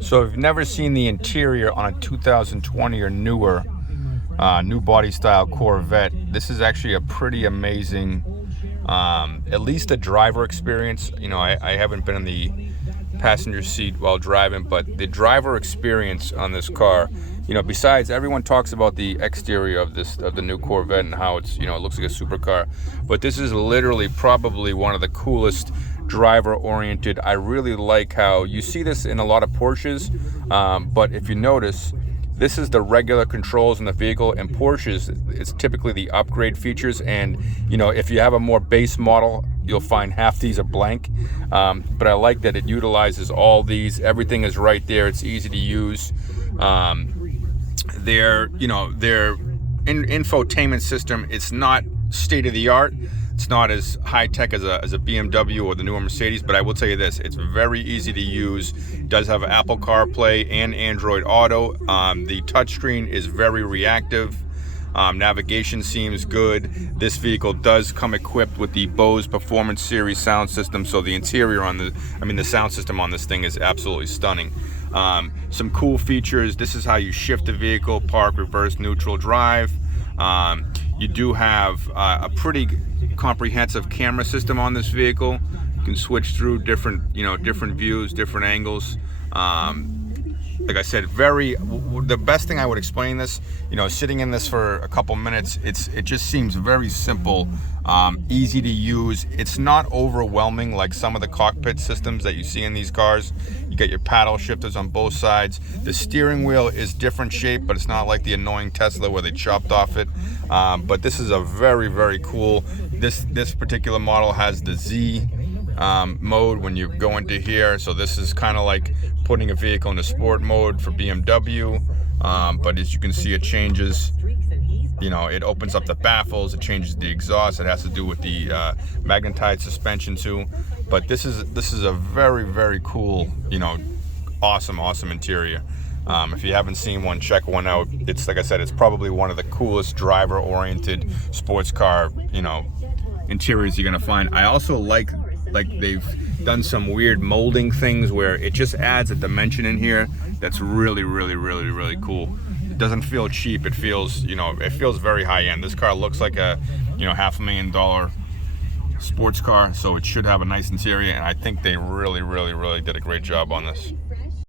So if you've never seen the interior on a 2020 or newer new body style Corvette, this is actually a pretty amazing, at least the driver experience. You know, I haven't been in the passenger seat while driving, but the driver experience on this car, you know, besides everyone talks about the exterior of the new Corvette and how it's, you know, it looks like a supercar, but this is literally probably one of the coolest driver oriented. I really like how you see this in a lot of Porsches, but if you notice, this is the regular controls in the vehicle, and Porsches, it's typically the upgrade features. And you know, if you have a more base model, you'll find half these are blank. But I like that it utilizes all these. Everything is right there. It's easy to use. Their infotainment system, it's not state of the art. It's not as high tech as a BMW or the newer Mercedes, but I will tell you this: it's very easy to use. It does have Apple CarPlay and Android Auto. The touchscreen is very reactive. Navigation seems good. This vehicle does come equipped with the Bose Performance Series sound system, so the interior on the sound system on this thing is absolutely stunning. Some cool features. This is how you shift the vehicle: park, reverse, neutral, drive. You do have a pretty comprehensive camera system on this vehicle. You can switch through different views, different angles. Like I said, the best thing I would explain this, you know, sitting in this for a couple minutes, it just seems very simple, easy to use. It's not overwhelming like some of the cockpit systems that you see in these cars. You get your paddle shifters on both sides. The steering wheel is different shape, but it's not like the annoying Tesla where they chopped off it. But this is a very, very cool. This particular model has the Z mode when you go into here, so this is kind of like putting a vehicle into sport mode for BMW, but as you can see, it changes, you know, it opens up the baffles, it changes the exhaust. It has to do with the magnetized suspension too. But this is a very, very cool, you know, awesome interior. If you haven't seen one, check one out. It's, like I said, it's probably one of the coolest driver oriented sports car, you know, interiors you're gonna find. I also like they've done some weird molding things where it just adds a dimension in here that's really, really, really, really cool. It doesn't feel cheap. It feels, you know, it feels very high end. This car looks like a, you know, $500,000 sports car, so it should have a nice interior, and I think they really, really, really did a great job on this.